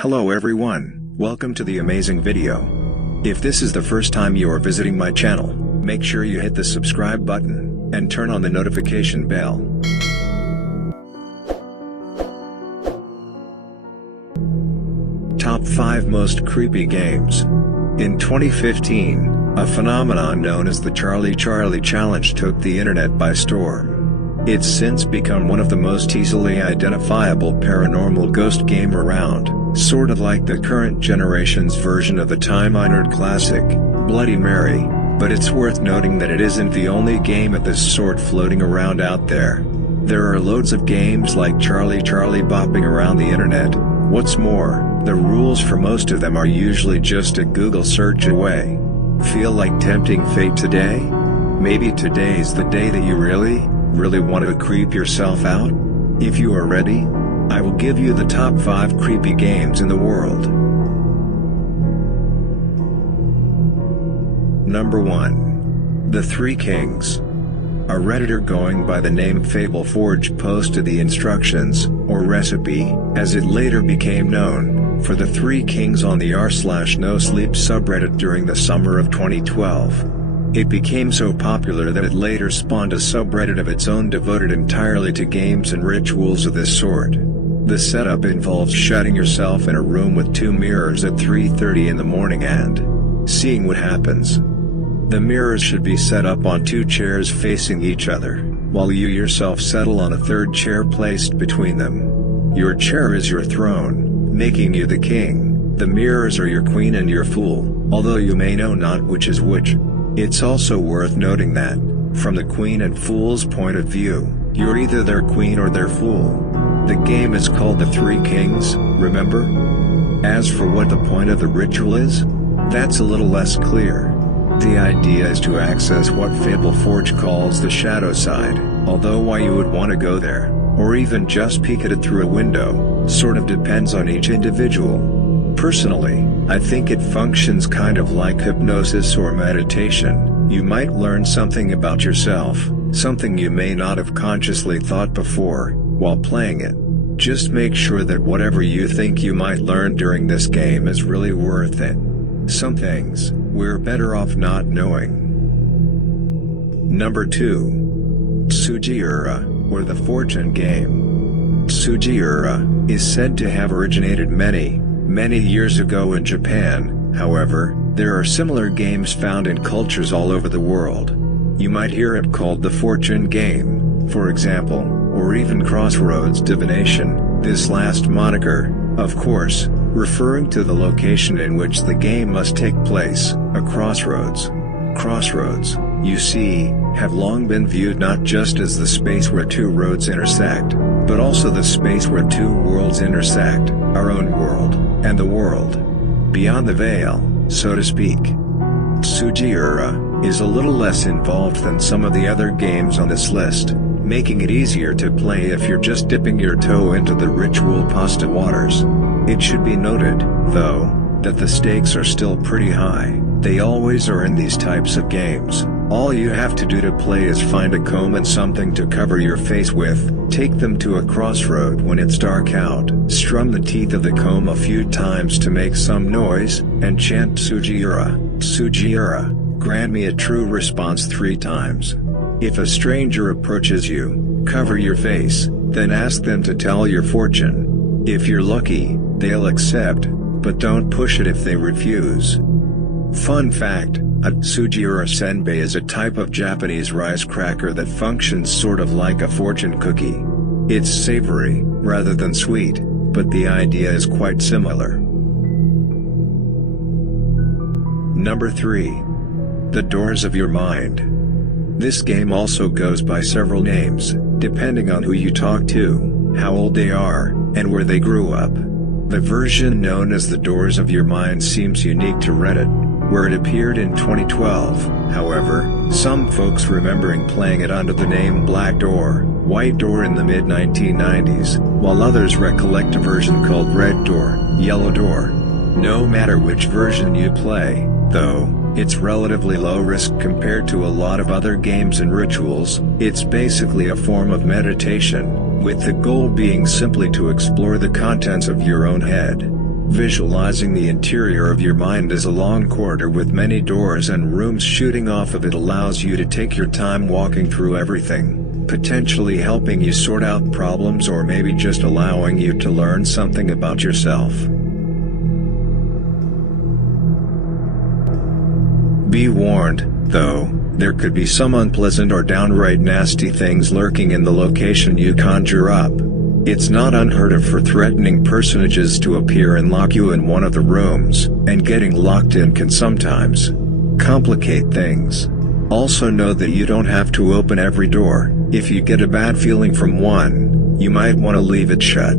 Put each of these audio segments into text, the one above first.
Hello everyone, welcome to the amazing video. If this is the first time you are visiting my channel, make sure you hit the subscribe button, and turn on the notification bell. Top 5 Most Creepy Games. In 2015, a phenomenon known as the Charlie Challenge took the internet by storm. It's since become one of the most easily identifiable paranormal ghost game around, sort of like the current generation's version of the time-honored classic, Bloody Mary, but it's worth noting that it isn't the only game of this sort floating around out there. There are loads of games like Charlie bopping around the internet. What's more, the rules for most of them are usually just a Google search away. Feel like tempting fate today? Maybe today's the day that you really want to creep yourself out? If you are ready, I will give you the top 5 creepy games in the world. Number 1. The Three Kings. A Redditor going by the name FableForge posted the instructions, or recipe, as it later became known, for the Three Kings on the r/NoSleep subreddit during the summer of 2012. It became so popular that it later spawned a subreddit of its own devoted entirely to games and rituals of this sort. The setup involves shutting yourself in a room with 2 mirrors at 3:30 in the morning and seeing what happens. The mirrors should be set up on 2 chairs facing each other, while you yourself settle on a 3rd chair placed between them. Your chair is your throne, making you the king. The mirrors are your queen and your fool, although you may know not which is which. It's also worth noting that, from the queen and fool's point of view, you're either their queen or their fool. The game is called the Three Kings, remember? As for what the point of the ritual is, that's a little less clear. The idea is to access what FableForge calls the shadow side, although why you would want to go there, or even just peek at it through a window, sort of depends on each individual. Personally, I think it functions kind of like hypnosis or meditation. You might learn something about yourself, something you may not have consciously thought before, while playing it. Just make sure that whatever you think you might learn during this game is really worth it. Some things, we're better off not knowing. Number 2. Soji Era, or the Fortune Game. Soji Era is said to have originated many years ago in Japan. However, there are similar games found in cultures all over the world. You might hear it called the Fortune Game, for example, or even Crossroads Divination, this last moniker, of course, referring to the location in which the game must take place, a crossroads. Crossroads, you see, have long been viewed not just as the space where 2 roads intersect, but also the space where 2 worlds intersect, our own world, and the world beyond the veil, so to speak. Soji Era is a little less involved than some of the other games on this list, making it easier to play if you're just dipping your toe into the ritual pasta waters. It should be noted, though, that the stakes are still pretty high. They always are in these types of games. All you have to do to play is find a comb and something to cover your face with, take them to a crossroad when it's dark out, strum the teeth of the comb a few times to make some noise, and chant Soji Era, Soji Era, grant me a true response 3 times. If a stranger approaches you, cover your face, then ask them to tell your fortune. If you're lucky, they'll accept, but don't push it if they refuse. Fun fact, a Soji Era senbei is a type of Japanese rice cracker that functions sort of like a fortune cookie. It's savory, rather than sweet, but the idea is quite similar. Number 3. The Doors of Your Mind. This game also goes by several names, depending on who you talk to, how old they are, and where they grew up. The version known as The Doors of Your Mind seems unique to Reddit, where it appeared in 2012. However, some folks remembering playing it under the name Black Door, White Door in the mid-1990s, while others recollect a version called Red Door, Yellow Door. No matter which version you play, though, it's relatively low risk compared to a lot of other games and rituals. It's basically a form of meditation, with the goal being simply to explore the contents of your own head. Visualizing the interior of your mind as a long corridor with many doors and rooms shooting off of it allows you to take your time walking through everything, potentially helping you sort out problems or maybe just allowing you to learn something about yourself. Be warned, though, there could be some unpleasant or downright nasty things lurking in the location you conjure up. It's not unheard of for threatening personages to appear and lock you in one of the rooms, and getting locked in can sometimes complicate things. Also know that you don't have to open every door. If you get a bad feeling from one, you might want to leave it shut.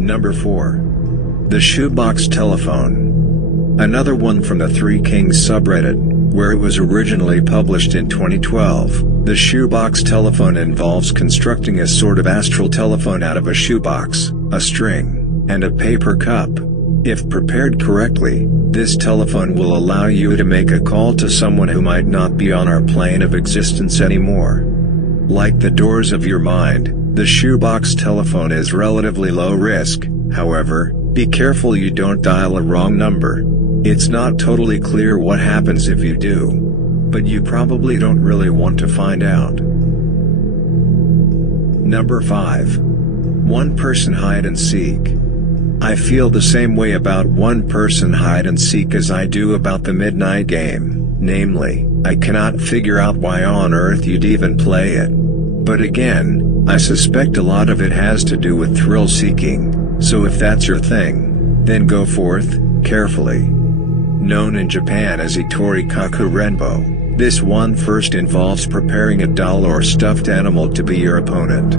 Number 4. The Shoebox Telephone. Another one from the Three Kings subreddit, where it was originally published in 2012. The Shoebox Telephone involves constructing a sort of astral telephone out of a shoebox, a string, and a paper cup. If prepared correctly, this telephone will allow you to make a call to someone who might not be on our plane of existence anymore. Like the doors of your mind, the Shoebox Telephone is relatively low risk. However, be careful you don't dial a wrong number. It's not totally clear what happens if you do, but you probably don't really want to find out. Number 5. One-person hide and seek. I feel the same way about one-person hide and seek as I do about the Midnight Game, namely, I cannot figure out why on earth you'd even play it. But again, I suspect a lot of it has to do with thrill-seeking, so if that's your thing, then go forth, carefully. Known in Japan as Itori Kaku Renbo, this one first involves preparing a doll or stuffed animal to be your opponent.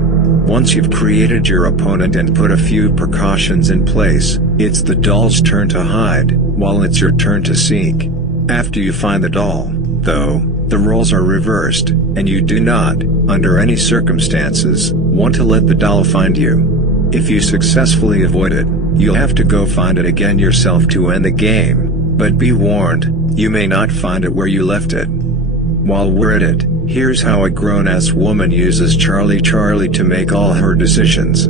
Once you've created your opponent and put a few precautions in place, it's the doll's turn to hide, while it's your turn to seek. After you find the doll, though, the roles are reversed, and you do not, under any circumstances, want to let the doll find you. If you successfully avoid it, you'll have to go find it again yourself to end the game. But be warned, you may not find it where you left it. While we're at it, here's how a grown-ass woman uses Charlie to make all her decisions.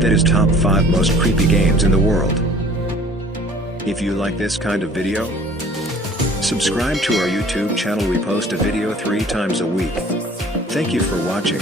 That is top 5 most creepy games in the world. If you like this kind of video, subscribe to our YouTube channel. We post a video 3 times a week. Thank you for watching.